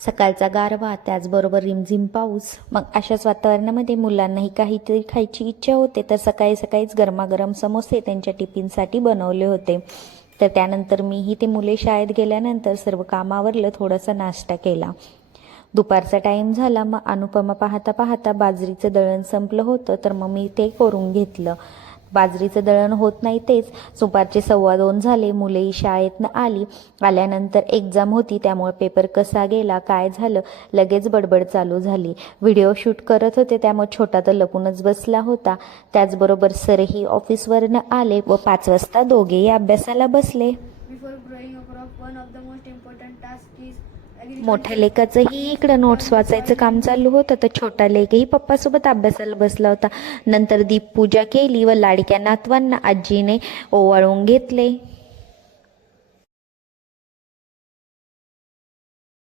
सकाळचा गारवा, त्याचबरोबर रिमझिम पाऊस. मग अशाच वातावरणामध्ये मुलांनाही काहीतरी खायची इच्छा होते, तर सकाळी सकाळीच गरमागरम समोसे त्यांच्या टिफिनसाठी बनवले होते. तर त्यानंतर मीही ते मुले शाळेत गेल्यानंतर सर्व कामावरलं थोडासा नाश्ता केला. दुपारचा टाईम झाला. मग अनुपमा पाहता पाहता बाजरीचं दळण संपलं होतं, तर मग मी ते करून घेतलं. बाजरीचं दळण होत नाही तेच दुपारचे 2:15 झाले. मुलेही शाळेतनं आल्यानंतर एक्झाम होती, त्यामुळे पेपर कसा गेला, काय झालं, लगेच बडबड चालू झाली. व्हिडिओ शूट करत होते, त्यामुळे छोटा तर लपूनच बसला होता. त्याचबरोबर सरही ऑफिसवरनं आले व 5 वाजता दोघेही अभ्यासाला बसले. Before growing a crop, one of the most important tasks is मोठ्या लेकाचंही इकडं नोट्स वाचायचं काम चालू होतं, तर छोटा लेकही पप्पासोबत अभ्यासाला बसला होता. नंतर दीपपूजा केली व लाडक्या नातवांना आजीने ओवाळून घेतले.